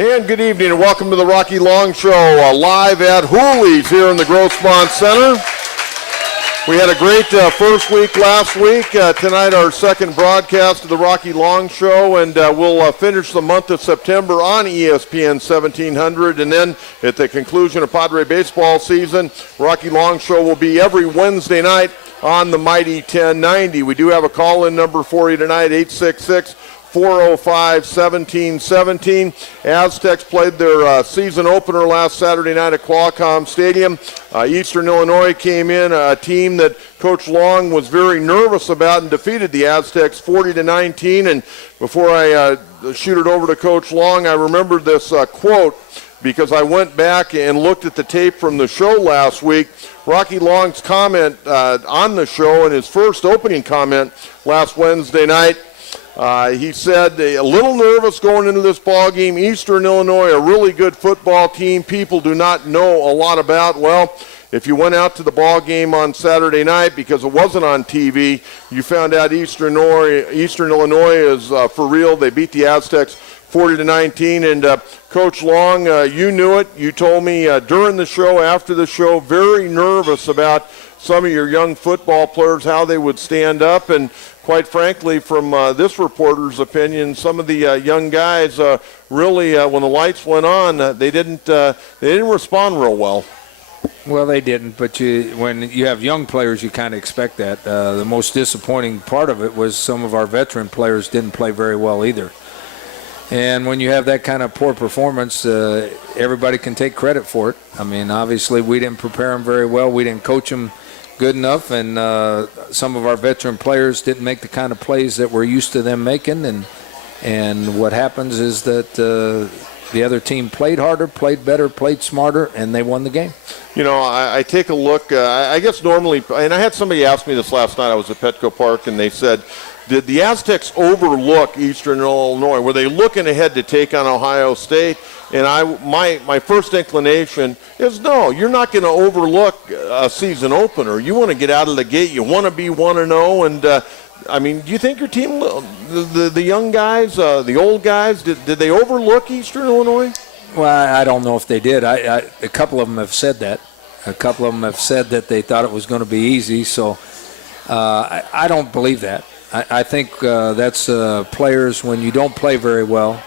And good evening and welcome to the Rocky Long Show, live at Hooley's here in the Grossmont Center. We had a great first week last week. Tonight our second broadcast of the Rocky Long Show, and we'll finish the month of September on ESPN 1700. And then at the conclusion of Padre baseball season, Rocky Long Show will be every Wednesday night on the Mighty 1090. We do have a call-in number for you tonight, 866-405-1717. Aztecs played their season opener last Saturday night at Qualcomm Stadium. Eastern Illinois came in, a team that Coach Long was very nervous about, and defeated the Aztecs 40-19. And before I shoot it over to Coach Long, I remembered this quote because I went back and looked at the tape from the show last week. Rocky Long's comment on the show and his first opening comment last Wednesday night. He said, a little nervous going into this ball game. Eastern Illinois, a really good football team people do not know a lot about. Well, if you went out to the ball game on Saturday night, because it wasn't on TV, you found out Eastern Illinois is for real. They beat the Aztecs 40-19. And Coach Long, you knew it. You told me during the show, after the show, very nervous about some of your young football players, how they would stand up. And quite frankly, from this reporter's opinion, some of the young guys really, when the lights went on, they didn't respond real well. Well, they didn't, but when you have young players, you kind of expect that. The most disappointing part of it was some of our veteran players didn't play very well either. And when you have that kind of poor performance, everybody can take credit for it. I mean, obviously, we didn't prepare them very well. We didn't coach them good enough, and some of our veteran players didn't make the kind of plays that we're used to them making. And what happens is that the other team played harder, played better, played smarter, and they won the game. You know, I take a look, I guess normally, and I had somebody ask me this last night. I was at Petco Park, and they said, did the Aztecs overlook Eastern Illinois? Were they looking ahead to take on Ohio State? And my first inclination is no, you're not going to overlook a season opener. You want to get out of the gate. You want to be 1-0. And, I mean, do you think your team, the young guys, the old guys, did they overlook Eastern Illinois? Well, I don't know if they did. A couple of them have said that. A couple of them have said that they thought it was going to be easy. So I don't believe that. I think that's players, when you don't play very well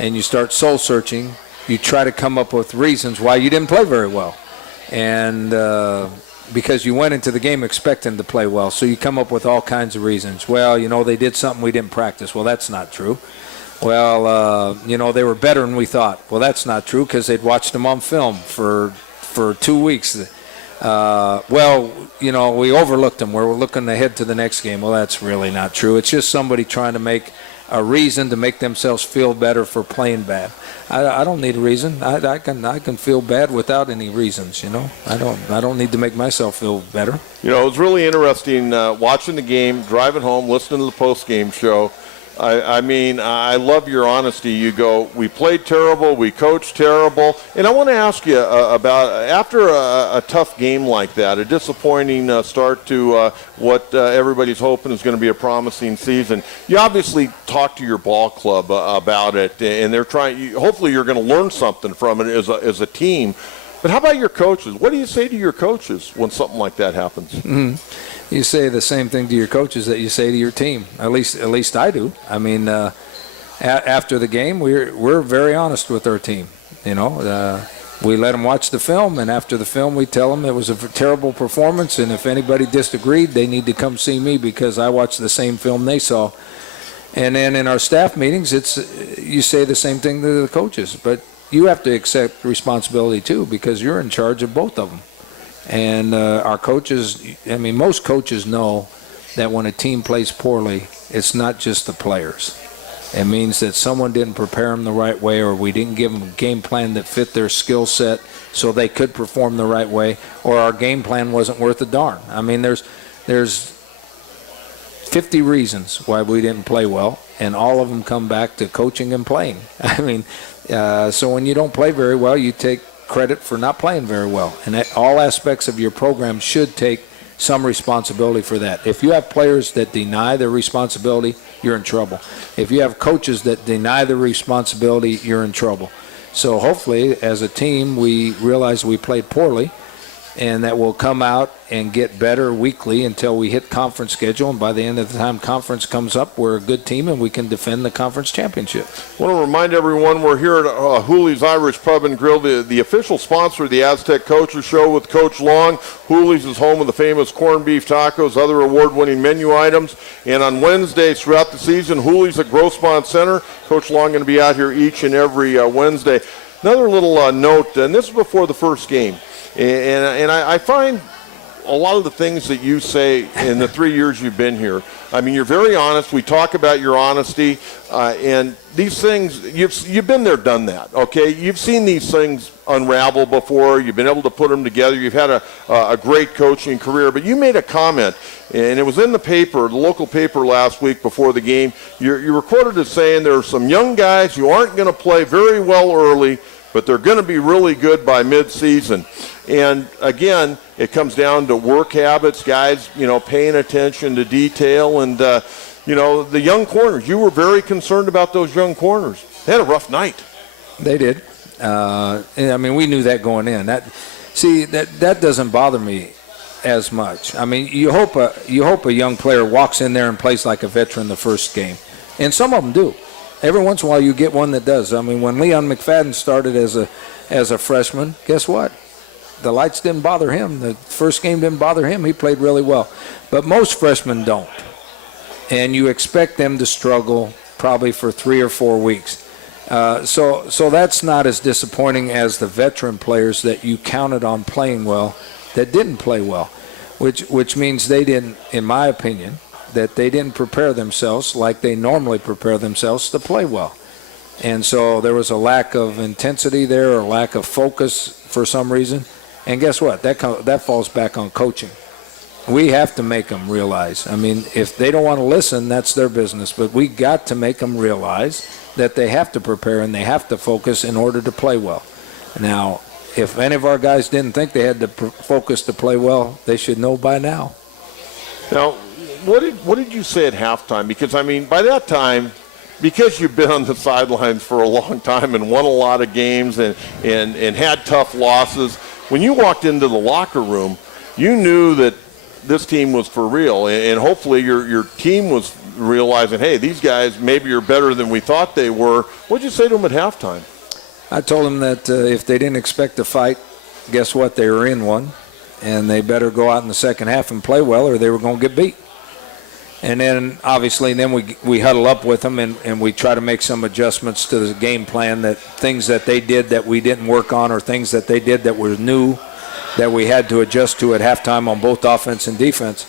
and you start soul-searching, you try to come up with reasons why you didn't play very well. And because you went into the game expecting to play well, so you come up with all kinds of reasons. Well, you know, they did something we didn't practice. Well, that's not true. Well, you know, they were better than we thought. Well, that's not true because they'd watched them on film for 2 weeks. Well, you know, we overlooked them. We're looking ahead to the next game. Well, that's really not true. It's just somebody trying to make a reason to make themselves feel better for playing bad. I don't need a reason. I can feel bad without any reasons, you know. I don't need to make myself feel better. You know, it was really interesting watching the game, driving home, listening to the post-game show. I mean, I love your honesty. You go, we played terrible, we coached terrible. And I want to ask you about, after a tough game like that, a disappointing start to what everybody's hoping is going to be a promising season, you obviously talk to your ball club about it, and they're trying, hopefully you're going to learn something from it as a team. But how about your coaches? What do you say to your coaches when something like that happens? Mm-hmm. You say the same thing to your coaches that you say to your team. At least I do. I mean, after the game, we're very honest with our team. You know, we let them watch the film, and after the film, we tell them it was a terrible performance, and if anybody disagreed, they need to come see me because I watched the same film they saw. And then in our staff meetings, you say the same thing to the coaches, but you have to accept responsibility too because you're in charge of both of them. And our coaches, I mean, most coaches know that when a team plays poorly, it's not just the players. It means that someone didn't prepare them the right way, or we didn't give them a game plan that fit their skill set so they could perform the right way, or our game plan wasn't worth a darn. I mean, there's 50 reasons why we didn't play well, and all of them come back to coaching and playing. I mean, so when you don't play very well, you take credit for not playing very well. And all aspects of your program should take some responsibility for that. If you have players that deny their responsibility, you're in trouble. If you have coaches that deny their responsibility, you're in trouble. So hopefully, as a team, we realize we played poorly, and that we'll come out and get better weekly until we hit conference schedule. And by the end of the time conference comes up, we're a good team and we can defend the conference championship. I want to remind everyone we're here at Hooley's Irish Pub and Grill, the official sponsor of the Aztec Coaches Show with Coach Long. Hooley's is home of the famous corned beef tacos, other award-winning menu items. And on Wednesdays throughout the season, Hooley's at Grossmont Center. Coach Long going to be out here each and every Wednesday. Another little note, and this is before the first game. And I find a lot of the things that you say in the 3 years you've been here, I mean, you're very honest. We talk about your honesty. And these things, you've been there, done that, okay? You've seen these things unravel before. You've been able to put them together. You've had a great coaching career. But you made a comment, and it was in the paper, the local paper last week before the game. You were quoted as saying there are some young guys who aren't going to play very well early, but they're going to be really good by mid-season. And, again, it comes down to work habits, guys, paying attention to detail. And, the young corners, you were very concerned about those young corners. They had a rough night. They did. We knew that going in. That doesn't bother me as much. I mean, you hope a young player walks in there and plays like a veteran the first game. And some of them do. Every once in a while you get one that does. I mean, when Leon McFadden started as a freshman, guess what? The lights didn't bother him. The first game didn't bother him. He played really well. But most freshmen don't. And you expect them to struggle probably for 3 or 4 weeks. So that's not as disappointing as the veteran players that you counted on playing well that didn't play well, which means they didn't, in my opinion, that they didn't prepare themselves like they normally prepare themselves to play well. And so there was a lack of intensity there, or lack of focus for some reason. And guess what? That falls back on coaching. We have to make them realize. I mean, if they don't want to listen, that's their business. But we got to make them realize that they have to prepare and they have to focus in order to play well. Now, if any of our guys didn't think they had to focus to play well, they should know by now. Now, what did you say at halftime? Because, I mean, by that time, because you've been on the sidelines for a long time and won a lot of games and had tough losses, when you walked into the locker room, you knew that this team was for real, and hopefully your team was realizing, hey, these guys maybe are better than we thought they were. What did you say to them at halftime? I told them that if they didn't expect to fight, guess what? They were in one, and they better go out in the second half and play well, or they were going to get beat. And then, obviously, we huddle up with them and we try to make some adjustments to the game plan, that things that they did that we didn't work on, or things that they did that were new that we had to adjust to at halftime on both offense and defense.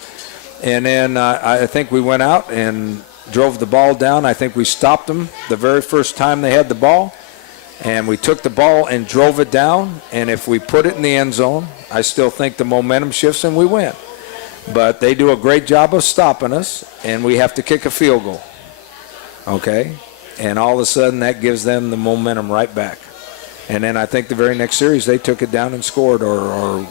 And then I think we went out and drove the ball down. I think we stopped them the very first time they had the ball. And we took the ball and drove it down. And if we put it in the end zone, I still think the momentum shifts and we win. But they do a great job of stopping us, and we have to kick a field goal. Okay? And all of a sudden, that gives them the momentum right back. And then I think the very next series, they took it down and scored, or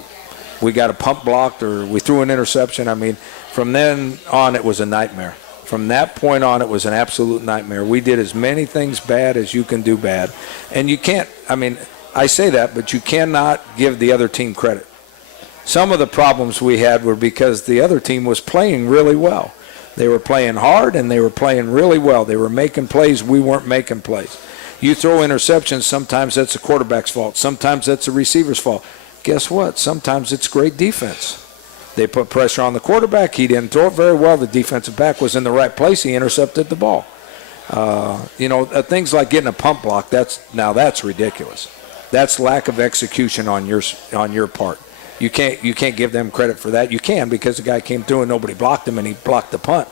we got a pump blocked, or we threw an interception. I mean, from then on, it was a nightmare. From that point on, it was an absolute nightmare. We did as many things bad as you can do bad. And you can't, I mean, I say that, but you cannot give the other team credit. Some of the problems we had were because the other team was playing really well. They were playing hard and they were playing really well. They were making plays. We weren't making plays. You throw interceptions, sometimes that's the quarterback's fault. Sometimes that's the receiver's fault. Guess what? Sometimes it's great defense. They put pressure on the quarterback. He didn't throw it very well. The defensive back was in the right place. He intercepted the ball. Things like getting a pump block, that's ridiculous. That's lack of execution on your part. You can't give them credit for that. You can, because the guy came through and nobody blocked him and he blocked the punt.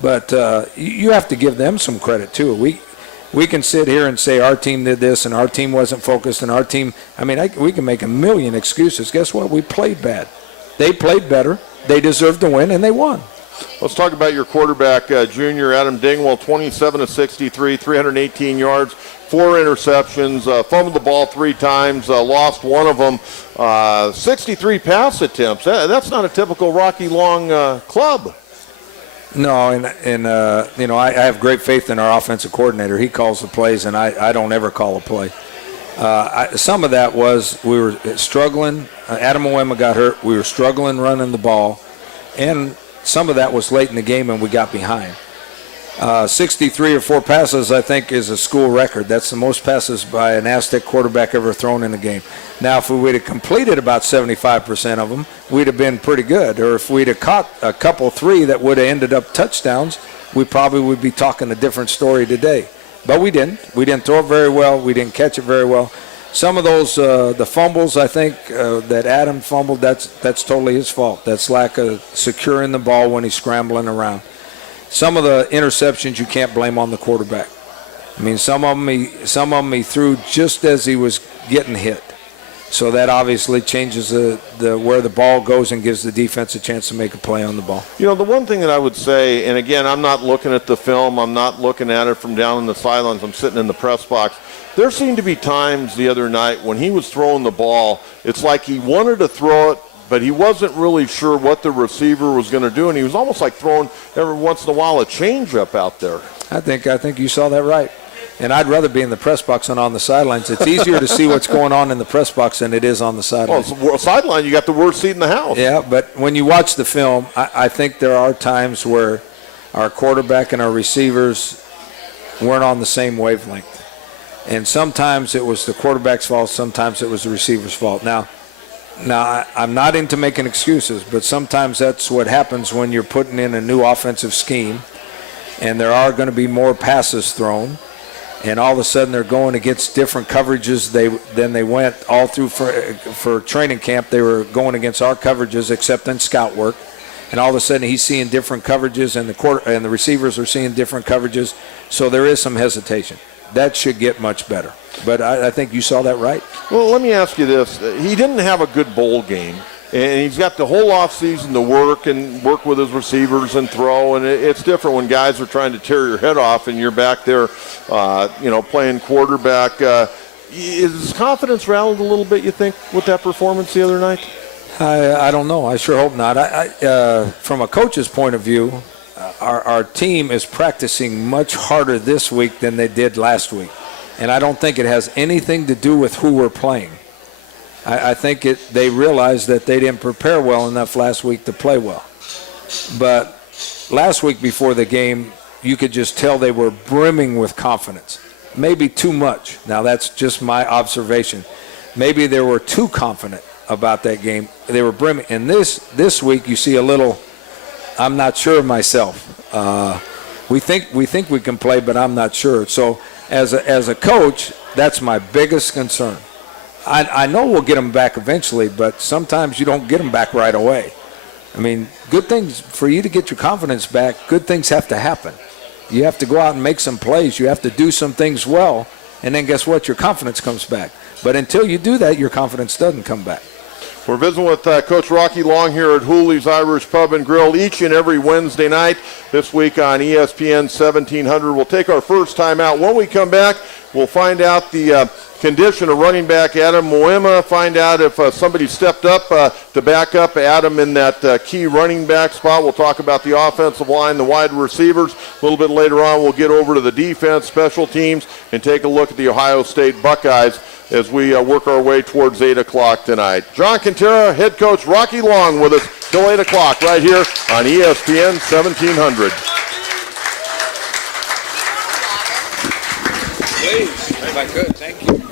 But you have to give them some credit too. We can sit here and say our team did this and our team wasn't focused and our team. I mean, we can make a million excuses. Guess what? We played bad. They played better. They deserved to win, and they won. Let's talk about your quarterback, junior Adam Dingwall, 27 of 63, 318 yards, 4 interceptions, fumbled the ball 3 times, lost one of them, 63 pass attempts. That's not a typical Rocky Long club. No, and I have great faith in our offensive coordinator. He calls the plays, and I don't ever call a play. Some of that was we were struggling. Adam Moema got hurt. We were struggling running the ball, and some of that was late in the game, and we got behind. 63 or 4 passes, I think, is a school record. That's the most passes by an Aztec quarterback ever thrown in a game. Now, if we would have completed about 75% of them, we'd have been pretty good. Or if we'd have caught a couple 3 that would have ended up touchdowns, we probably would be talking a different story today. But we didn't. We didn't throw it very well. We didn't catch it very well. Some of those, the fumbles, I think, that Adam fumbled, that's totally his fault. That's lack of securing the ball when he's scrambling around. Some of the interceptions you can't blame on the quarterback. I mean, some of them he threw just as he was getting hit. So that obviously changes the where the ball goes and gives the defense a chance to make a play on the ball. You know, the one thing that I would say, and again, I'm not looking at the film, I'm not looking at it from down in the sidelines, I'm sitting in the press box. There seemed to be times the other night when he was throwing the ball, it's like he wanted to throw it, but he wasn't really sure what the receiver was going to do, and he was almost like throwing every once in a while a changeup out there. I think you saw that right. And I'd rather be in the press box than on the sidelines. It's easier to see what's going on in the press box than it is on the sidelines. Well, sideline, you got the worst seat in the house. Yeah, but when you watch the film, I think there are times where our quarterback and our receivers weren't on the same wavelength. And sometimes it was the quarterback's fault, sometimes it was the receiver's fault. Now, I'm not into making excuses, but sometimes that's what happens when you're putting in a new offensive scheme and there are going to be more passes thrown, and all of a sudden they're going against different coverages than they went all through for training camp. They were going against our coverages except in scout work, and all of a sudden he's seeing different coverages and the receivers are seeing different coverages, so there is some hesitation. That should get much better. But I think you saw that right. Well, let me ask you this. He didn't have a good bowl game, and he's got the whole offseason to work with his receivers and throw, and it's different when guys are trying to tear your head off and you're back there, playing quarterback. Is his confidence rallied a little bit, you think, with that performance the other night? I don't know. I sure hope not. From a coach's point of view, our team is practicing much harder this week than they did last week. And I don't think it has anything to do with who we're playing. I think they realized that they didn't prepare well enough last week to play well. But last week before the game, you could just tell they were brimming with confidence. Maybe too much. Now, that's just my observation. Maybe they were too confident about that game. They were brimming. And this week, you see a little, I'm not sure of myself. We think we can play, but I'm not sure. So as a coach, that's my biggest concern. I know we'll get them back eventually, but sometimes you don't get them back right away. I mean, good things, for you to get your confidence back, good things have to happen. You have to go out and make some plays. You have to do some things well, and then guess what? Your confidence comes back. But until you do that, your confidence doesn't come back. We're visiting with Coach Rocky Long here at Hooley's Irish Pub and Grill each and every Wednesday night. This week on ESPN 1700. We'll take our first time out. When we come back, we'll find out the condition of running back Adam Moema, find out if somebody stepped up to back up Adam in that key running back spot. We'll talk about the offensive line, the wide receivers. A little bit later on, we'll get over to the defense, special teams, and take a look at the Ohio State Buckeyes as we work our way towards 8 o'clock tonight. John Quintero, head coach Rocky Long with us till 8 o'clock right here on ESPN 1700. Please, if I could, thank you.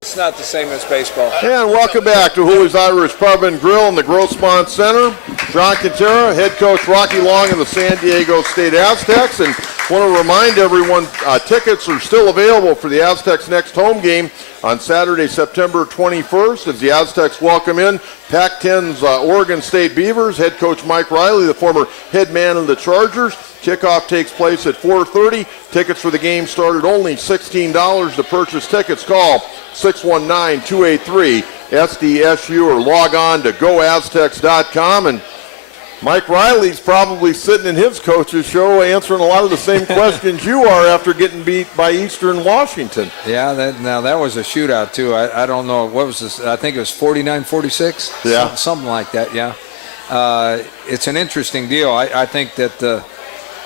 It's not the same as baseball. And welcome back to Hooley's Irish Pub and Grill in the Grossmont Center. John Quintero, head coach Rocky Long and the San Diego State Aztecs. And want to remind everyone, tickets are still available for the Aztecs' next home game on Saturday, September 21st, as the Aztecs welcome in Pac-10's Oregon State Beavers. Head coach Mike Riley, the former head man of the Chargers. Kickoff takes place at 4:30. Tickets for the game start at only $16 to purchase tickets. Call 619-283-SDSU or log on to goaztecs.com. And Mike Riley's probably sitting in his coach's show answering a lot of the same questions you are after getting beat by Eastern Washington. Yeah, that was a shootout, too. I don't know. What was this? I think it was 49-46? Yeah. Something like that, yeah. It's an interesting deal. I think that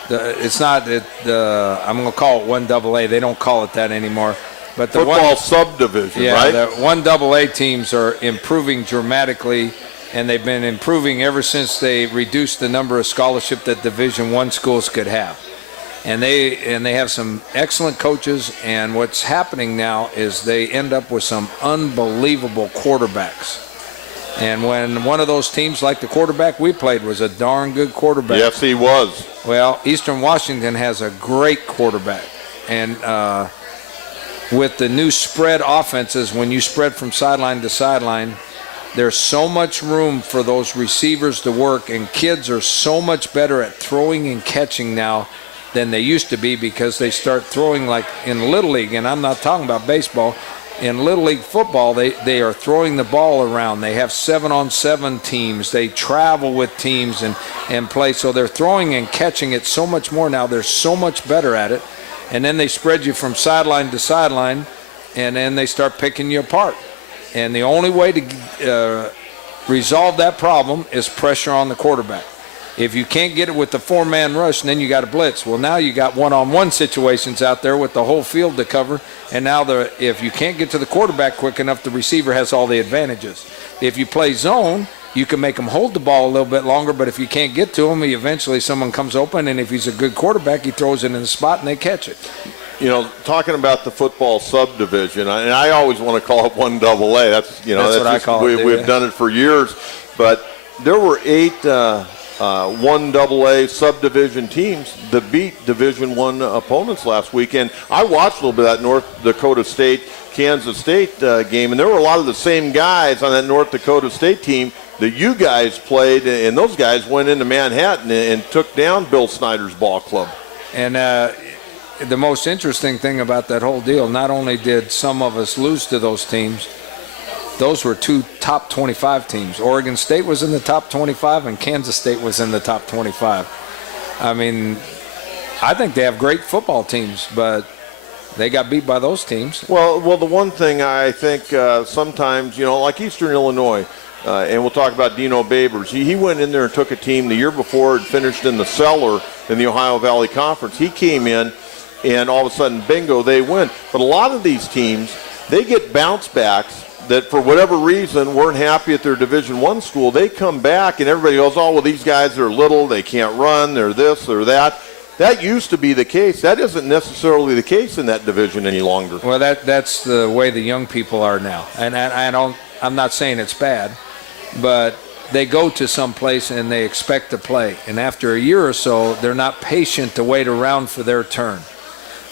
it's not I'm going to call it 1AA. They don't call it that anymore. But the football subdivision, right? The 1AA teams are improving dramatically, and they've been improving ever since they reduced the number of scholarship that Division I schools could have. And they have some excellent coaches, and what's happening now is they end up with some unbelievable quarterbacks. And when one of those teams, like the quarterback we played, was a darn good quarterback. Yes, he was. Well, Eastern Washington has a great quarterback. And with the new spread offenses, when you spread from sideline to sideline, there's so much room for those receivers to work, and kids are so much better at throwing and catching now than they used to be, because they start throwing like in Little League, and I'm not talking about baseball. In Little League football, they are throwing the ball around. They have 7-on-7 teams. They travel with teams and play. So they're throwing and catching it so much more now. They're so much better at it. And then they spread you from sideline to sideline, and then they start picking you apart. And the only way to resolve that problem is pressure on the quarterback. If you can't get it with the four-man rush, then you got to blitz. Well, now you got one-on-one situations out there with the whole field to cover, and now if you can't get to the quarterback quick enough, the receiver has all the advantages. If you play zone, you can make them hold the ball a little bit longer, but if you can't get to him, eventually someone comes open, and if he's a good quarterback, he throws it in the spot and they catch it. You know, talking about the football subdivision, and I always want to call it 1AA. That's what I call it. We've done it for years, but there were 8 1AA subdivision teams that beat Division I opponents last weekend. I watched a little bit of that North Dakota State, Kansas State game, and there were a lot of the same guys on that North Dakota State team that you guys played, and those guys went into Manhattan and took down Bill Snyder's ball club. And the most interesting thing about that whole deal, not only did some of us lose to those teams, those were 2 top 25 teams. Oregon State was in the top 25, and Kansas State was in the top 25. I mean, I think they have great football teams, but they got beat by those teams. Well, the one thing I think sometimes, like Eastern Illinois, and we'll talk about Dino Babers. He went in there and took a team the year before and finished in the cellar in the Ohio Valley Conference. He came in, and all of a sudden, bingo, they win. But a lot of these teams, they get bounce backs that for whatever reason weren't happy at their Division I school. They come back, and everybody goes, oh, well, these guys are little, they can't run, they're this or that. That used to be the case. That isn't necessarily the case in that division any longer. Well, that's the way the young people are now. And I'm not saying it's bad, but they go to some place and they expect to play. And after a year or so, they're not patient to wait around for their turn.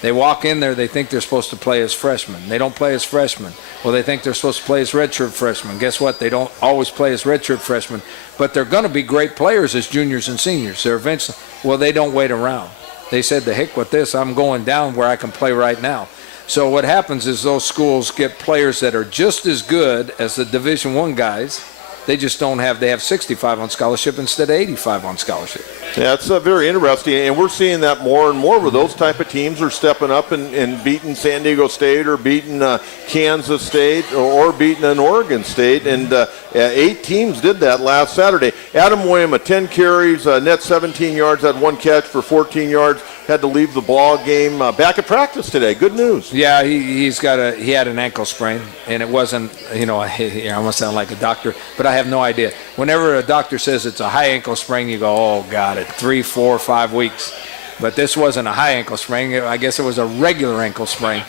They walk in there, they think they're supposed to play as freshmen. They don't play as freshmen. Well, they think they're supposed to play as redshirt freshmen. Guess what? They don't always play as redshirt freshmen. But they're going to be great players as juniors and seniors. They're eventually, well, they don't wait around. They said, the heck with this, I'm going down where I can play right now. So what happens is those schools get players that are just as good as the Division I guys. They just don't have, they have 65 on scholarship instead of 85 on scholarship. Yeah, it's very interesting, and we're seeing that more and more where those type of teams are stepping up and beating San Diego State or beating Kansas State or beating an Oregon State, and 8 teams did that last Saturday. Adam William, 10 carries, net 17 yards, had 1 catch for 14 yards, had to leave the ball game. Back at practice today. Good news. Yeah, he had an ankle sprain, and it wasn't, I almost sound like a doctor, but I have no idea. Whenever a doctor says it's a high ankle sprain, you go, oh, got it, 3, 4, 5 weeks. But this wasn't a high ankle sprain. I guess it was a regular ankle sprain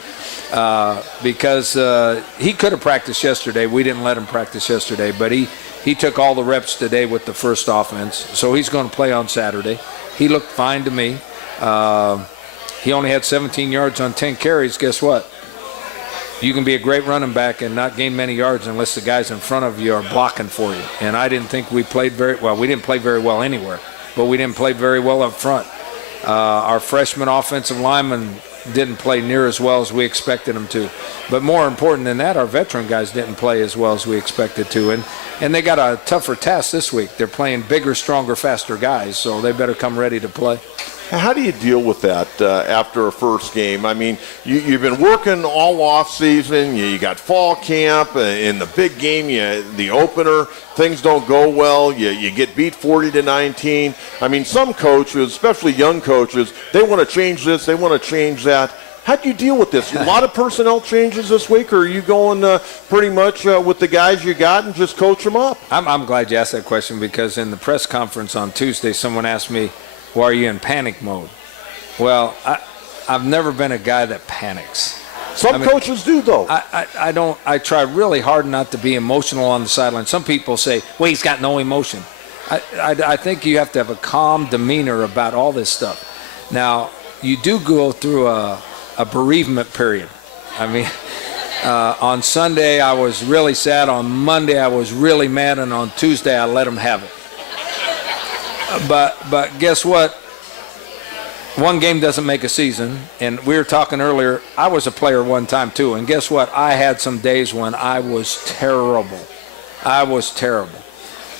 because he could have practiced yesterday. We didn't let him practice yesterday, but he took all the reps today with the first offense, so he's going to play on Saturday. He looked fine to me. He only had 17 yards on 10 carries. Guess what? You can be a great running back and not gain many yards unless the guys in front of you are blocking for you. And I didn't think we played very well. We didn't play very well anywhere, but we didn't play very well up front. Our freshman offensive linemen didn't play near as well as we expected them to. But more important than that, our veteran guys didn't play as well as we expected to. And And they got a tougher task this week. They're playing bigger, stronger, faster guys, so they better come ready to play. How do you deal with that after a first game? I mean, you've been working all off season. You got fall camp. In the big game, the opener, things don't go well. You get beat 40-19. I mean, some coaches, especially young coaches, they want to change this. They want to change that. How do you deal with this? A lot of personnel changes this week, or are you going pretty much with the guys you got and just coach them up? I'm glad you asked that question, because in the press conference on Tuesday, someone asked me, why are you in panic mode? Well, I've never been a guy that panics. Some coaches do, though. I don't. I try really hard not to be emotional on the sideline. Some people say, well, he's got no emotion. I think you have to have a calm demeanor about all this stuff. Now, you do go through a bereavement period. I mean, on Sunday I was really sad. On Monday I was really mad, and on Tuesday I let them have it. But guess what? One game doesn't make a season, and we were talking earlier, I was a player one time too, and guess what? I had some days when I was terrible. I was terrible.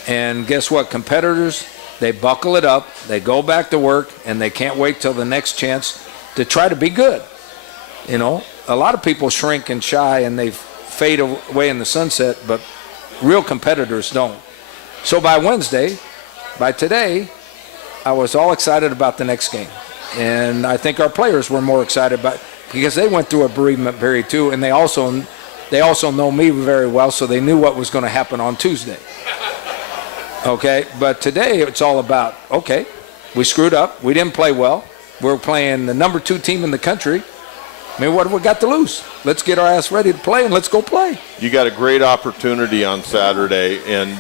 And guess what? Competitors, they buckle it up, they go back to work, and they can't wait till the next chance to try to be good. You know, a lot of people shrink and shy, and they fade away in the sunset, but real competitors don't. So by Wednesday, by today, I was all excited about the next game. And I think our players were more excited about it because they went through a bereavement period too, and they also know me very well, so they knew what was going to happen on Tuesday. Okay, but today it's all about, okay, we screwed up, we didn't play well, we're playing the number 2 team in the country. I mean, what have we got to lose? Let's get our ass ready to play, and let's go play. You got a great opportunity on Saturday, and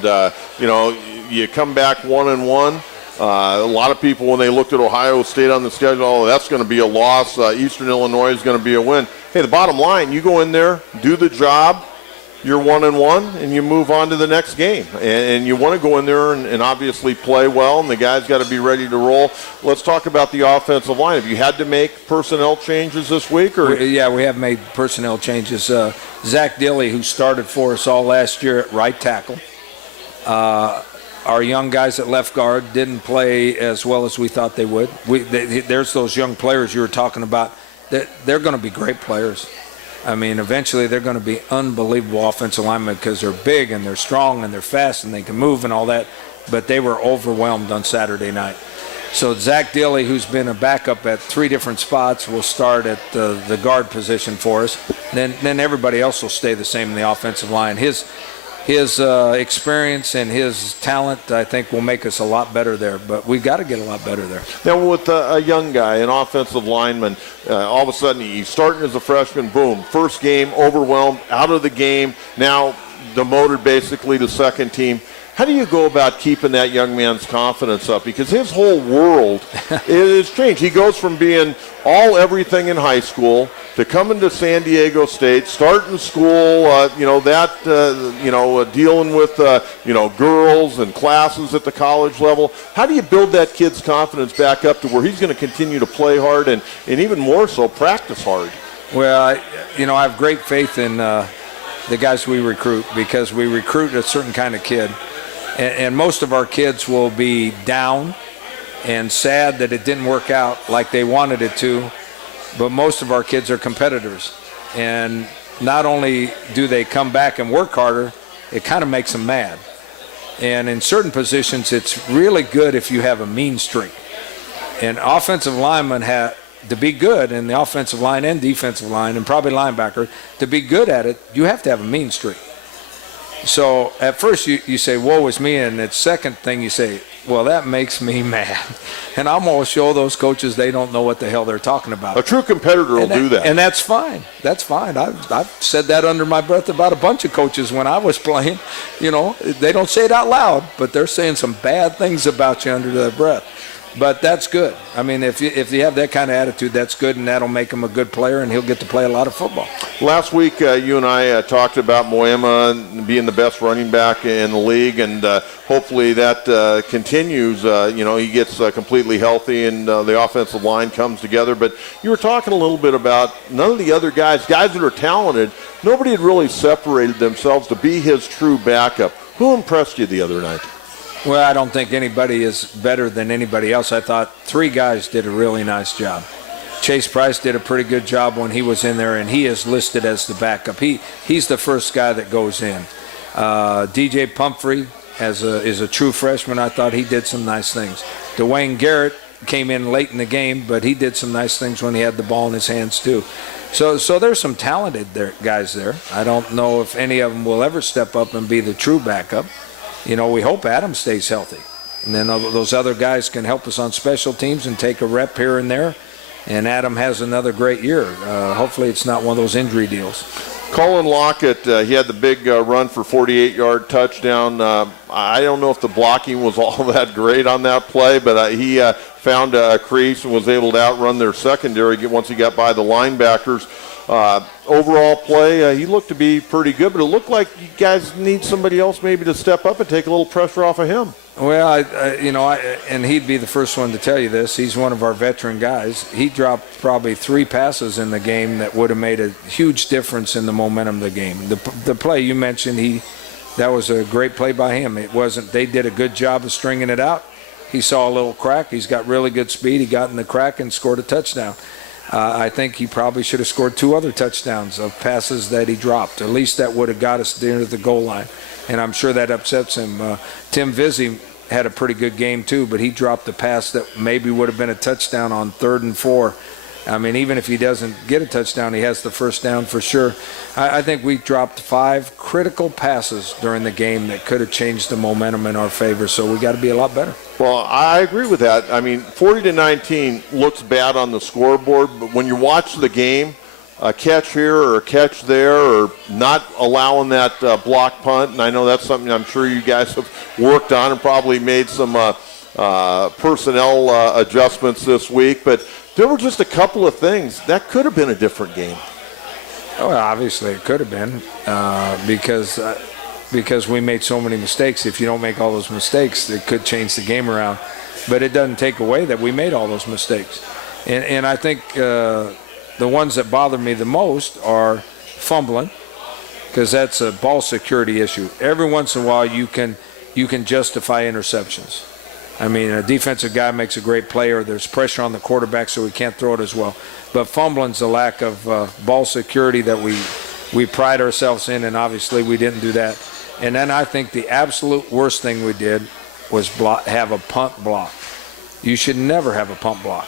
you come back 1-1. A lot of people, when they looked at Ohio State on the schedule, oh, that's going to be a loss. Eastern Illinois is going to be a win. Hey, the bottom line, you go in there, do the job, you're 1-1, and you move on to the next game. And you want to go in there and obviously play well, and the guys got to be ready to roll. Let's talk about the offensive line. Have you had to make personnel changes this week? Yeah, we have made personnel changes. Zach Dilley, who started for us all last year at right tackle. Our young guys at left guard didn't play as well as we thought they would. There's those young players you were talking about. They're going to be great players. I mean, eventually they're going to be unbelievable offensive linemen because they're big and they're strong and they're fast and they can move and all that. But they were overwhelmed on Saturday night. So Zach Dilley, who's been a backup at 3 different spots, will start at the guard position for us. Then everybody else will stay the same in the offensive line. His experience and his talent, I think, will make us a lot better there. But we've got to get a lot better there. Now, with a young guy, an offensive lineman, all of a sudden he's starting as a freshman, boom, first game, overwhelmed, out of the game, now demoted basically to second team. How do you go about keeping that young man's confidence up? Because his whole world has changed. He goes from being all everything in high school to coming to San Diego State, starting school, dealing with, girls and classes at the college level. How do you build that kid's confidence back up to where he's going to continue to play hard and even more so practice hard? Well, I have great faith in the guys we recruit because we recruit a certain kind of kid. And most of our kids will be down and sad that it didn't work out like they wanted it to, but most of our kids are competitors. And not only do they come back and work harder, it kind of makes them mad. And in certain positions, it's really good if you have a mean streak. And offensive linemen have to be good in the offensive line and defensive line, and probably linebacker, to be good at it, you have to have a mean streak. So at first you say, woe is me, and the second thing you say, well, that makes me mad. And I'm going to show those coaches they don't know what the hell they're talking about. A true competitor will do that. And that's fine. That's fine. I've said that under my breath about a bunch of coaches when I was playing. They don't say it out loud, but they're saying some bad things about you under their breath. But that's good. I mean, if you have that kind of attitude, that's good, and that'll make him a good player, and he'll get to play a lot of football. Last week, you and I talked about Moema being the best running back in the league, and hopefully that continues. He gets completely healthy, and the offensive line comes together. But you were talking a little bit about none of the other guys that are talented, nobody had really separated themselves to be his true backup. Who impressed you the other night? Well, I don't think anybody is better than anybody else. I thought 3 guys did a really nice job. Chase Price did a pretty good job when he was in there, and he is listed as the backup. He's the first guy that goes in. DJ Pumphrey is a true freshman. I thought he did some nice things. Dwayne Garrett came in late in the game, but he did some nice things when he had the ball in his hands too. So there's some talented guys there. I don't know if any of them will ever step up and be the true backup. You know, we hope Adam stays healthy. And then those other guys can help us on special teams and take a rep here and there. And Adam has another great year. Hopefully it's not one of those injury deals. Colin Lockett, he had the big run for 48-yard touchdown. I don't know if the blocking was all that great on that play, but he found a crease and was able to outrun their secondary once he got by the linebackers. Overall play, he looked to be pretty good, but it looked like you guys need somebody else maybe to step up and take a little pressure off of him. Well, and he'd be the first one to tell you this. He's one of our veteran guys. He dropped probably 3 passes in the game that would have made a huge difference in the momentum of the game. The play you mentioned, that was a great play by him. It wasn't. They did a good job of stringing it out. He saw a little crack. He's got really good speed. He got in the crack and scored a touchdown. I think he probably should have scored 2 other touchdowns of passes that he dropped. At least that would have got us near the goal line. And I'm sure that upsets him. Tim Vizzi had a pretty good game too, but he dropped a pass that maybe would have been a touchdown on 3rd and 4. I mean, even if he doesn't get a touchdown, he has the first down for sure. I think we dropped 5 critical passes during the game that could have changed the momentum in our favor, so we got to be a lot better. Well, I agree with that. I mean, 40-19 looks bad on the scoreboard, but when you watch the game, a catch here or a catch there, or not allowing that block punt, and I know that's something I'm sure you guys have worked on and probably made some personnel adjustments this week, but there were just a couple of things. That could have been a different game. Oh, obviously it could have been because we made so many mistakes. If you don't make all those mistakes, it could change the game around. But it doesn't take away that we made all those mistakes. And I think the ones that bother me the most are fumbling, because that's a ball security issue. Every once in a while you can justify interceptions. I mean, a defensive guy makes a great play, or there's pressure on the quarterback so he can't throw it as well. But fumbling's the lack of ball security that we pride ourselves in, and obviously we didn't do that. And then I think the absolute worst thing we did was have a punt block. You should never have a punt block,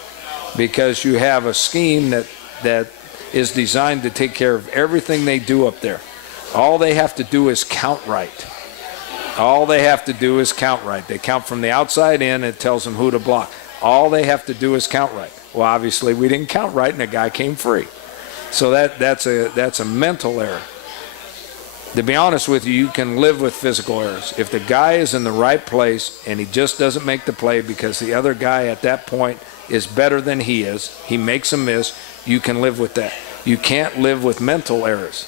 because you have a scheme that is designed to take care of everything they do up there. All they have to do is count right. All they have to do is count right. They count from the outside in. It tells them who to block. All they have to do is count right. Well, obviously we didn't count right, and the guy came free. So that's a mental error. To be honest with you, you can live with physical errors. If the guy is in the right place and he just doesn't make the play because the other guy at that point is better than he is, he makes a miss, you can live with that. You can't live with mental errors.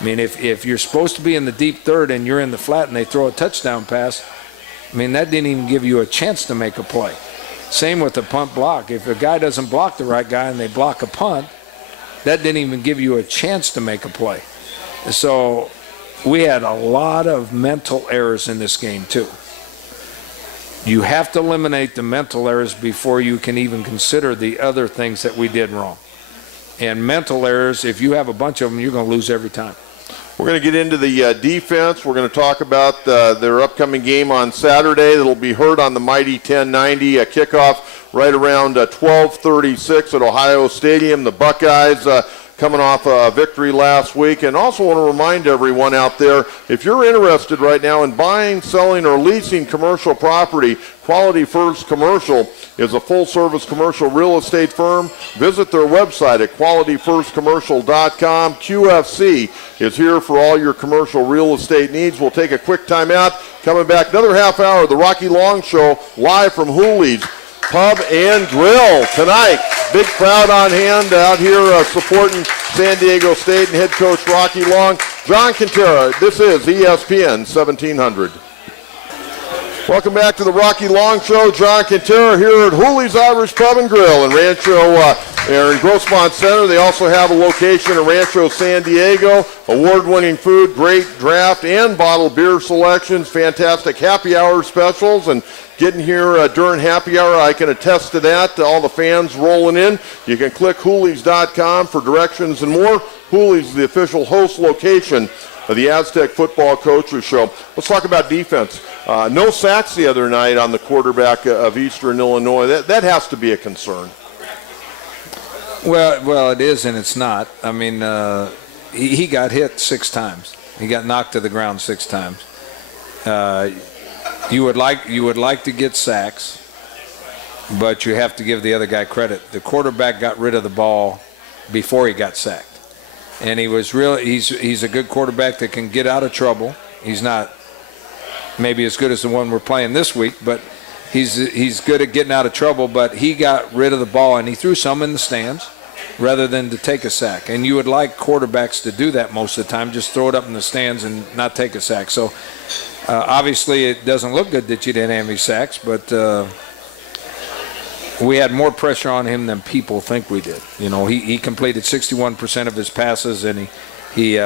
I mean, if you're supposed to be in the deep third and you're in the flat and they throw a touchdown pass, I mean, that didn't even give you a chance to make a play. Same with the punt block. If a guy doesn't block the right guy and they block a punt, that didn't even give you a chance to make a play. So we had a lot of mental errors in this game too. You have to eliminate the mental errors before you can even consider the other things that we did wrong. And mental errors, if you have a bunch of them, you're going to lose every time. We're going to get into the defense. We're going to talk about their upcoming game on Saturday. That'll be heard on the Mighty 1090, a kickoff right around 12:36 at Ohio Stadium. The Buckeyes coming off a victory last week. And also want to remind everyone out there, if you're interested right now in buying, selling, or leasing commercial property, Quality First Commercial is a full-service commercial real estate firm. Visit their website at qualityfirstcommercial.com. QFC is here for all your commercial real estate needs. We'll take a quick time out. Coming back, another half hour of the Rocky Long Show, live from Hooley's Pub and Grill tonight. Big crowd on hand out here supporting San Diego State and head coach Rocky Long. John Quintero, this is ESPN 1700. Welcome back to the Rocky Long Show. John Quintero here at Hooley's Irish Pub and Grill in Rancho They're in Grossmont Center. They also have a location in Rancho San Diego. Award-winning food, great draft and bottled beer selections, fantastic happy hour specials, and getting here during happy hour, I can attest to that. All the fans rolling in. You can click Hoolies.com for directions and more. Hoolies is the official host location of the Aztec Football Coaches Show. Let's talk about defense. No sacks the other night on the quarterback of Eastern Illinois. That has to be a concern. Well, it is and it's not. I mean, he got hit 6 times. He got knocked to the ground 6 times. You would like to get sacks, but you have to give the other guy credit. The quarterback got rid of the ball before he got sacked, and he's a good quarterback that can get out of trouble. He's not maybe as good as the one we're playing this week, but he's good at getting out of trouble. But he got rid of the ball, and he threw some in the stands rather than to take a sack. And you would like quarterbacks to do that most of the time, just throw it up in the stands and not take a sack. So obviously it doesn't look good that you didn't have any sacks, but we had more pressure on him than people think we did. You know, he completed 61% of his passes, and he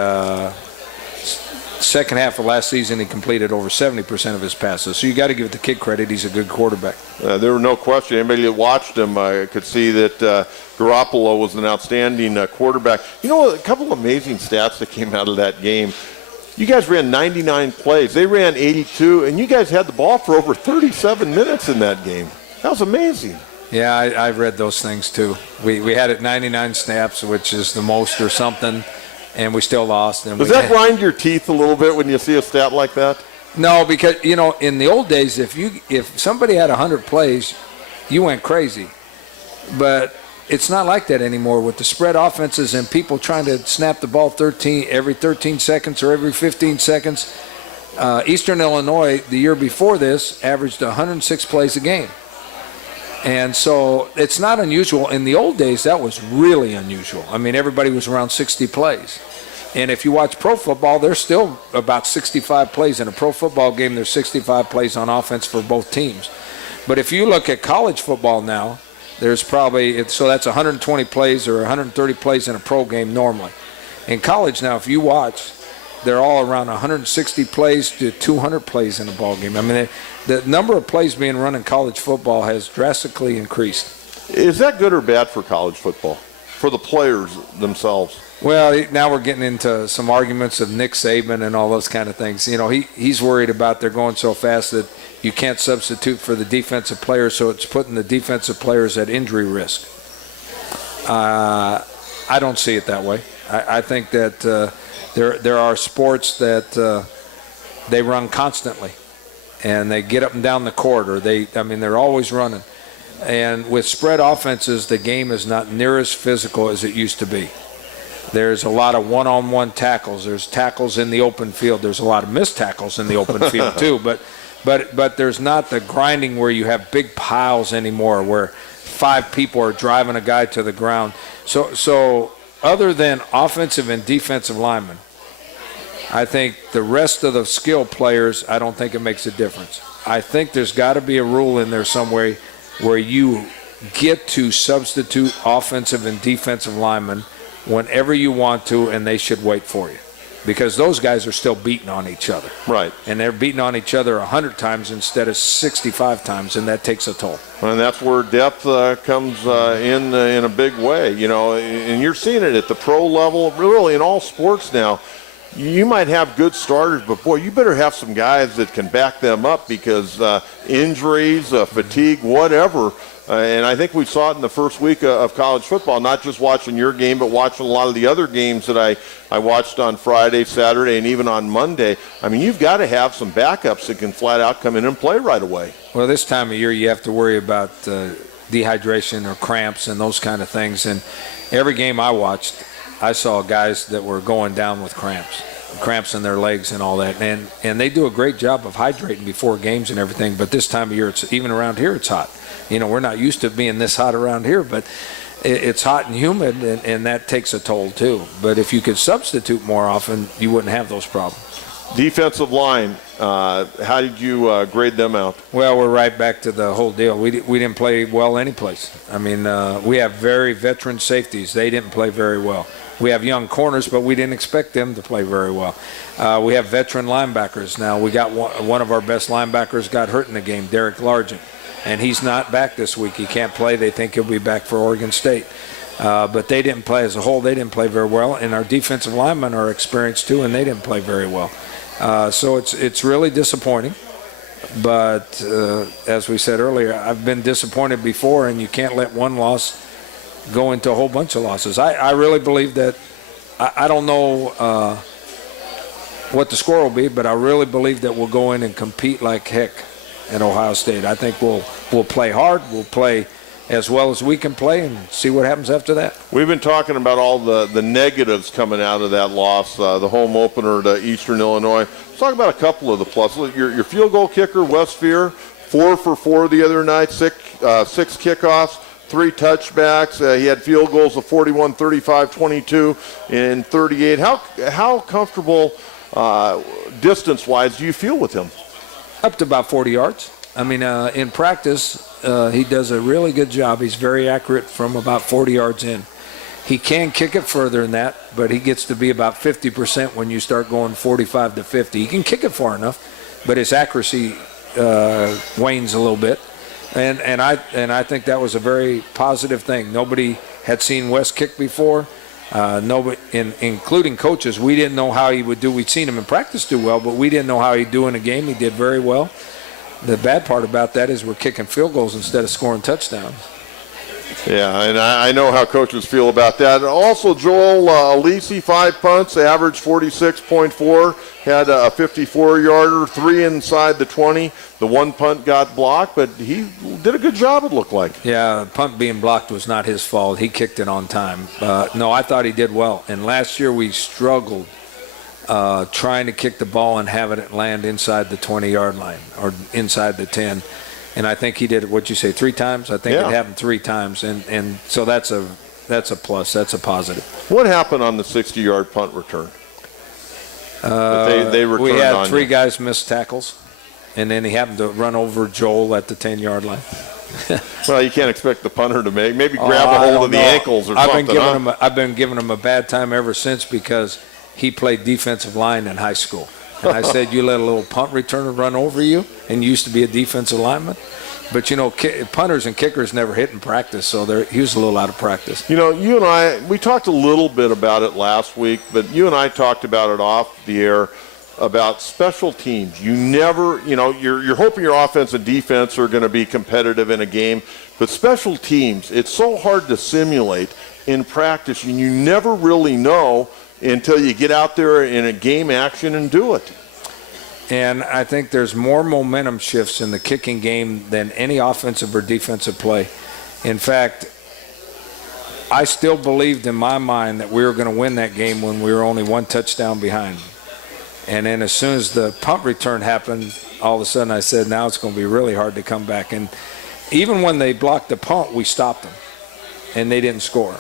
second half of last season he completed over 70% of his passes. So you got to give the kid credit. He's a good quarterback. There were no question. Anybody that watched him could see that Garoppolo was an outstanding quarterback. You know, a couple of amazing stats that came out of that game. You guys ran 99 plays. They ran 82, and you guys had the ball for over 37 minutes in that game. That was amazing. Yeah, I've read those things too. We had it 99 snaps, which is the most or something, and we still lost. And Does that grind your teeth a little bit when you see a stat like that? No, because, you know, in the old days, if somebody had 100 plays, you went crazy. But it's not like that anymore with the spread offenses and people trying to snap the ball every 13 seconds or every 15 seconds. Eastern Illinois, the year before this, averaged 106 plays a game. And so it's not unusual. In the old days, that was really unusual. I mean, everybody was around 60 plays. And if you watch pro football, there's still about 65 plays. In a pro football game, there's 65 plays on offense for both teams. But if you look at college football now, there's probably, so that's 120 plays or 130 plays in a pro game normally. In college now, if you watch, they're all around 160 plays to 200 plays in a ball game. I mean, the number of plays being run in college football has drastically increased. Is that good or bad for college football, for the players themselves? Well, now we're getting into some arguments of Nick Saban and all those kind of things. You know, he's worried about they're going so fast that you can't substitute for the defensive players, so it's putting the defensive players at injury risk. I don't see it that way. I think that there are sports that they run constantly, and they get up and down the court, or they're always running. And with spread offenses, the game is not near as physical as it used to be. There's a lot of one-on-one tackles. There's tackles in the open field. There's a lot of missed tackles in the open field too. But there's not the grinding where you have big piles anymore, where 5 people are driving a guy to the ground. So other than offensive and defensive linemen, I think the rest of the skill players, I don't think it makes a difference. I think there's got to be a rule in there somewhere where you get to substitute offensive and defensive linemen whenever you want to, and they should wait for you, because those guys are still beating on each other. Right. And they're beating on each other 100 times instead of 65 times, and that takes a toll. And that's where depth comes in a big way, you know, and you're seeing it at the pro level, really in all sports now. You might have good starters, but boy, you better have some guys that can back them up, because injuries, fatigue, whatever. And I think we saw it in the first week of college football, not just watching your game, but watching a lot of the other games that I watched on Friday, Saturday, and even on Monday. I mean, you've got to have some backups that can flat out come in and play right away. Well, this time of year you have to worry about dehydration or cramps and those kind of things. And every game I watched, I saw guys that were going down with cramps in their legs and all that. And they do a great job of hydrating before games and everything. But this time of year, even around here, it's hot. You know, we're not used to being this hot around here, but it's hot and humid, and that takes a toll too. But if you could substitute more often, you wouldn't have those problems. Defensive line, how did you grade them out? Well, we're right back to the whole deal. We didn't play well anyplace. I mean, we have very veteran safeties. They didn't play very well. We have young corners, but we didn't expect them to play very well. We have veteran linebackers. Now, we got one of our best linebackers got hurt in the game, Derek Largent, and he's not back this week. He can't play. They think he'll be back for Oregon State. But they didn't play as a whole. They didn't play very well. And our defensive linemen are experienced too, and they didn't play very well. So it's really disappointing. But as we said earlier, I've been disappointed before, and you can't let one loss go into a whole bunch of losses. I really believe that I don't know what the score will be, but I really believe that we'll go in and compete like heck at Ohio State. I think we'll play hard. We'll play as well as we can play and see what happens after that. We've been talking about all the negatives coming out of that loss, the home opener to Eastern Illinois. Let's talk about a couple of the pluses. Your field goal kicker, Wes Fear, 4 for 4 the other night, six kickoffs, 3 touchbacks. He had field goals of 41, 35, 22, and 38. How comfortable distance-wise do you feel with him? Up to about 40 yards. I mean, in practice, he does a really good job. He's very accurate from about 40 yards in. He can kick it further than that, but he gets to be about 50% when you start going 45 to 50. He can kick it far enough, but his accuracy wanes a little bit. And I think that was a very positive thing. Nobody had seen Wes kick before. Nobody, including coaches, we didn't know how he would do. We'd seen him in practice do well, but we didn't know how he'd do in a game. He did very well. The bad part about that is we're kicking field goals instead of scoring touchdowns. Yeah, and I know how coaches feel about that. And also, Joel Alisi, 5 punts, averaged 46.4, had a 54-yarder, 3 inside the 20. The 1 punt got blocked, but he did a good job, it looked like. Yeah, punt being blocked was not his fault. He kicked it on time. No, I thought he did well. And last year we struggled trying to kick the ball and have it land inside the 20-yard line or inside the 10. And I think he did, what'd you say, 3 times? I think it happened 3 times. And so that's a plus. That's a positive. What happened on the 60-yard punt return? They returned we had on 3 you. guys miss tackles, and then he happened to run over Joel at the 10-yard line. Well, you can't expect the punter to maybe grab a hold of the ankles or something. I've been giving him a bad time ever since because he played defensive line in high school. And I said, you let a little punt returner run over you, and you used to be a defensive lineman. But, you know, punters and kickers never hit in practice, so he was a little out of practice. You know, you and I, we talked a little bit about it last week, but you and I talked about it off the air about special teams. You never, you know, you're hoping your offense and defense are going to be competitive in a game, but special teams, it's so hard to simulate in practice, and you never really know until you get out there in a game action and do it. And I think there's more momentum shifts in the kicking game than any offensive or defensive play. In fact, I still believed in my mind that we were going to win that game when we were only 1 touchdown behind. And then as soon as the punt return happened, all of a sudden I said, now it's going to be really hard to come back. And even when they blocked the punt, we stopped them, and they didn't score.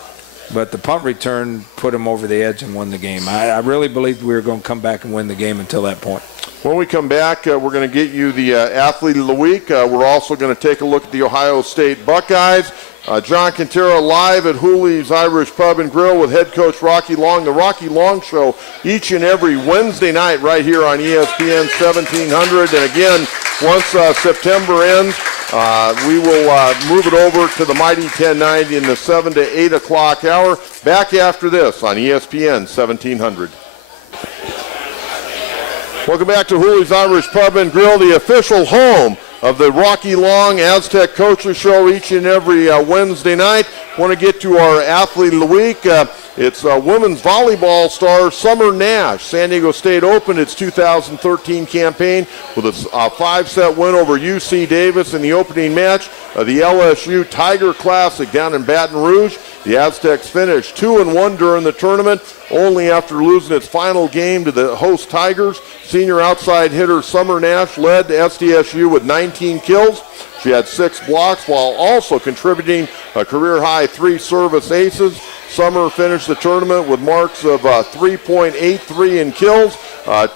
But the punt return put them over the edge and won the game. I really believed we were going to come back and win the game until that point. When we come back, we're going to get you the Athlete of the Week. We're also going to take a look at the Ohio State Buckeyes. John Quintero live at Hooley's Irish Pub and Grill with head coach Rocky Long. The Rocky Long Show each and every Wednesday night right here on ESPN 1700. And again, once September ends, we will move it over to the Mighty 1090 in the 7 to 8 o'clock hour. Back after this on ESPN 1700. Welcome back to Hooley's Irish Pub and Grill, the official home of the Rocky Long Aztec Coaches Show each and every Wednesday night. Want to get to our Athlete of the Week. It's women's volleyball star Summer Nash. San Diego State opened its 2013 campaign with a 5-set win over UC Davis in the opening match of the LSU Tiger Classic down in Baton Rouge. The Aztecs finished 2-1 during the tournament, only after losing its final game to the host Tigers. Senior outside hitter Summer Nash led Sdsu with 19 kills. She had 6 blocks while also contributing a career-high 3 service aces. Summer finished the tournament with marks of 3.83 in kills,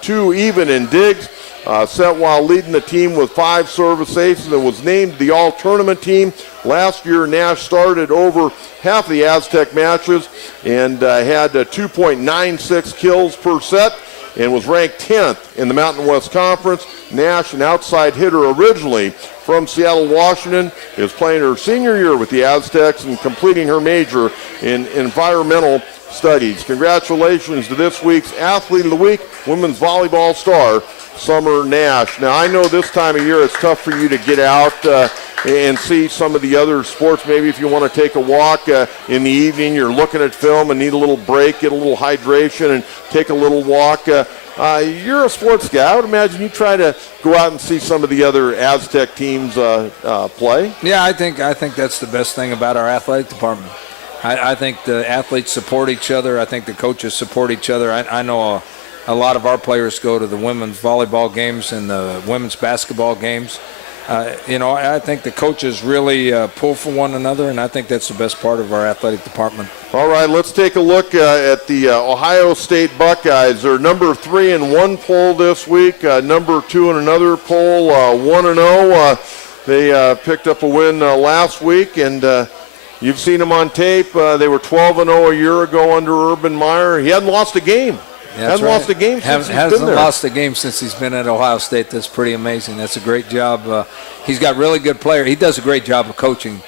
2 even in digs. Set while leading the team with 5 service aces and was named the all-tournament team. Last year, Nash started over half the Aztec matches and had 2.96 kills per set and was ranked 10th in the Mountain West Conference. Nash, an outside hitter originally from Seattle, Washington, is playing her senior year with the Aztecs and completing her major in environmental studies. Congratulations to this week's Athlete of the Week, women's volleyball star, Summer Nash. Now, I know this time of year it's tough for you to get out and see some of the other sports. Maybe if you want to take a walk in the evening, you're looking at film and need a little break, get a little hydration, and take a little walk. You're a sports guy. I would imagine you try to go out and see some of the other Aztec teams play. Yeah, I think that's the best thing about our athletic department. I think the athletes support each other. I think the coaches support each other. I know a lot of our players go to the women's volleyball games and the women's basketball games. I think the coaches really pull for one another, and I think that's the best part of our athletic department. All right, let's take a look at the Ohio State Buckeyes. They're number 3 in one poll this week, number 2 in another poll, 1-0. They picked up a win last week, and you've seen them on tape. They were 12-0 a year ago under Urban Meyer. He hadn't lost a game. Hasn't lost a game since he's been there. Hasn't lost a game since he's been at Ohio State. That's pretty amazing. That's a great job. He's got really good players. He does a great job of coaching,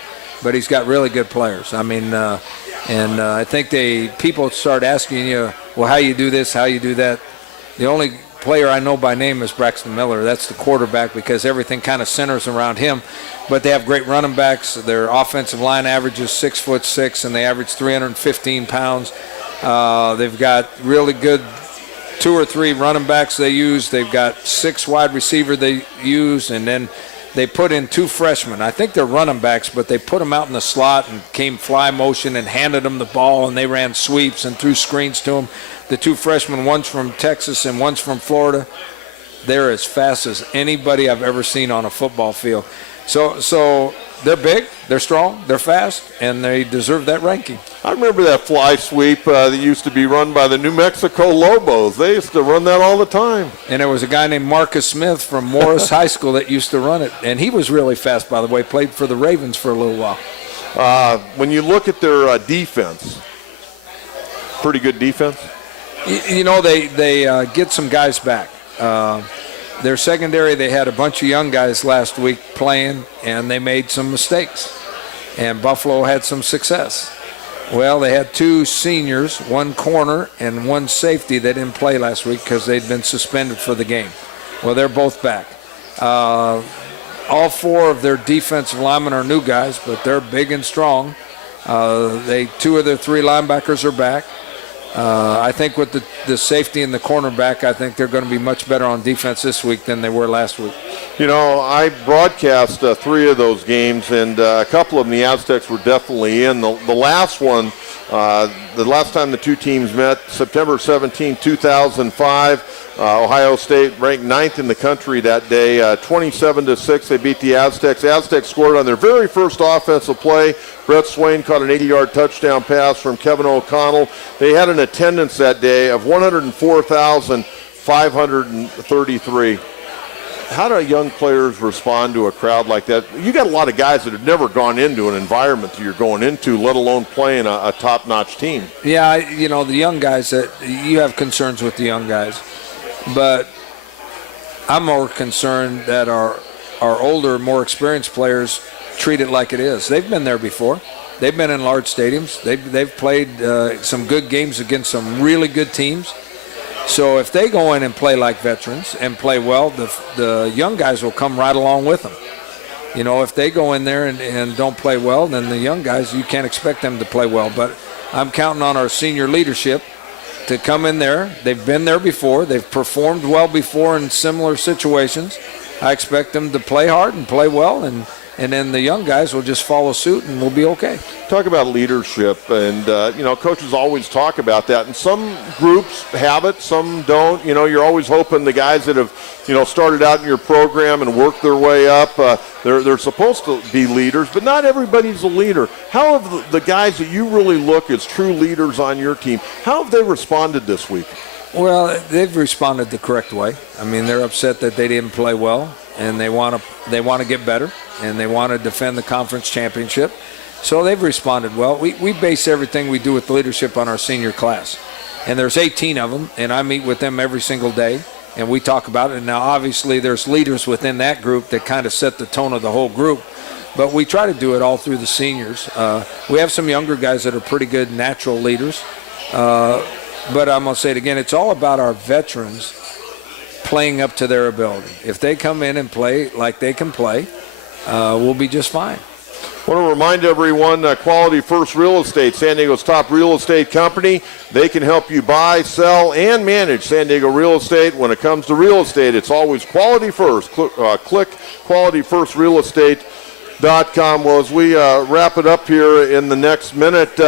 but he's got really good players. I mean, and I think people start asking you, well, how you do this, how you do that. The only player I know by name is Braxton Miller. That's the quarterback because everything kind of centers around him. But they have great running backs. Their offensive line averages 6'6", and they average 315 pounds. They've got really good 2 or 3 running backs they use. They've got 6 wide receiver they use, and then they put in 2 freshmen. I think they're running backs, but they put them out in the slot and came fly motion and handed them the ball, and they ran sweeps and threw screens to them. The 2 freshmen, one's from Texas and one's from Florida. They're as fast as anybody I've ever seen on a football field. So they're big, they're strong, they're fast, and they deserve that ranking. I remember that fly sweep that used to be run by the New Mexico Lobos. They used to run that all the time. And there was a guy named Marcus Smith from Morris High School that used to run it, and he was really fast, by the way, played for the Ravens for a little while. When you look at their defense, pretty good defense? They get some guys back. Their secondary, they had a bunch of young guys last week playing, and they made some mistakes. And Buffalo had some success. Well, they had 2 seniors, 1 corner and 1 safety that didn't play last week because they'd been suspended for the game. Well, they're both back. All 4 of their defensive linemen are new guys, but they're big and strong. 2 of their 3 linebackers are back. I think with the safety and the cornerback, I think they're going to be much better on defense this week than they were last week. I broadcast 3 of those games, and a couple of them the Aztecs were definitely in. The last one, the last time the 2 teams met, September 17, 2005, Ohio State ranked 9th in the country that day, 27-6. They beat the Aztecs. Aztecs scored on their very first offensive play. Brett Swain caught an 80-yard touchdown pass from Kevin O'Connell. They had an attendance that day of 104,533. How do young players respond to a crowd like that? You got a lot of guys that have never gone into an environment that you're going into, let alone playing a top-notch team. Yeah, the young guys, you have concerns with the young guys. But I'm more concerned that our older, more experienced players treat it like it is. They've been there before. They've been in large stadiums. They've played some good games against some really good teams. So if they go in and play like veterans and play well, the young guys will come right along with them. If they go in there and don't play well, then the young guys, you can't expect them to play well. But I'm counting on our senior leadership to come in there. They've been there before. They've performed well before in similar situations. I expect them to play hard and play well, and then the young guys will just follow suit and we'll be okay. Talk about leadership, and coaches always talk about that, and some groups have it, some don't. You're always hoping the guys that have started out in your program and worked their way up, they're supposed to be leaders, but not everybody's a leader. How have the guys that you really look as true leaders on your team, how have they responded this week? Well, they've responded the correct way. I mean, they're upset that they didn't play well, and they want to get better, and they want to defend the conference championship. So they've responded well. We base everything we do with leadership on our senior class, and there's 18 of them, and I meet with them every single day, and we talk about it. And now, obviously, there's leaders within that group that kind of set the tone of the whole group, but we try to do it all through the seniors. We have some younger guys that are pretty good natural leaders. But I'm going to say it again, it's all about our veterans playing up to their ability. If they come in and play like they can play, we'll be just fine. I want to remind everyone, Quality First Real Estate, San Diego's top real estate company. They can help you buy, sell, and manage San Diego real estate. When it comes to real estate, it's always Quality First. Click qualityfirstrealestate.com. Well, as we wrap it up here in the next minute,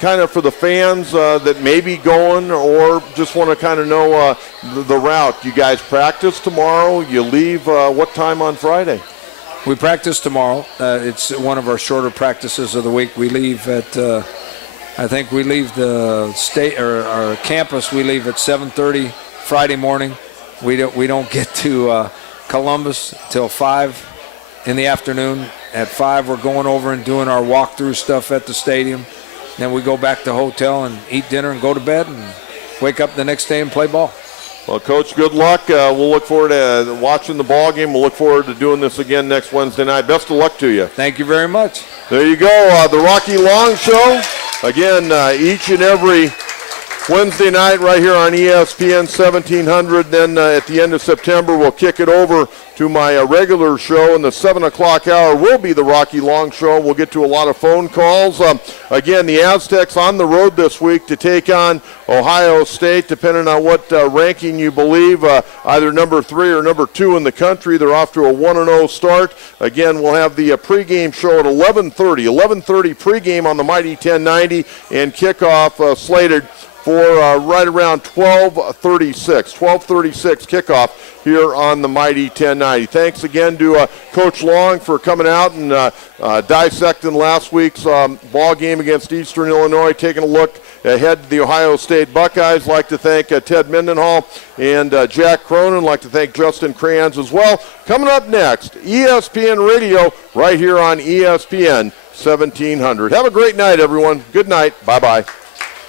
kind of for the fans that may be going or just want to kind of know the route. You guys practice tomorrow. You leave what time on Friday? We practice tomorrow. It's one of our shorter practices of the week. We leave at, I think we leave the state or our campus. We leave at 7:30 Friday morning. We don't get to Columbus till 5 in the afternoon. At 5, we're going over and doing our walkthrough stuff at the stadium. Then we go back to the hotel and eat dinner and go to bed and wake up the next day and play ball. Well, Coach, good luck. We'll look forward to watching the ball game. We'll look forward to doing this again next Wednesday night. Best of luck to you. Thank you very much. There you go. The Rocky Long Show. Again, each and every Wednesday night right here on ESPN 1700. Then at the end of September, we'll kick it over to my regular show in the 7 o'clock hour will be the Rocky Long Show. We'll get to a lot of phone calls. Again, the Aztecs on the road this week to take on Ohio State, depending on what ranking you believe, either number 3 or number 2 in the country. They're off to a 1-0 start. Again, we'll have the pregame show at 11:30. 11:30 pregame on the Mighty 1090 and kickoff slated for right around 12:36 kickoff here on the Mighty 1090. Thanks again to Coach Long for coming out and dissecting last week's ball game against Eastern Illinois, taking a look ahead to the Ohio State Buckeyes. Like to thank Ted Mendenhall and Jack Cronin. Like to thank Justin Crayons as well. Coming up next, ESPN Radio right here on ESPN 1700. Have a great night, everyone. Good night. Bye-bye.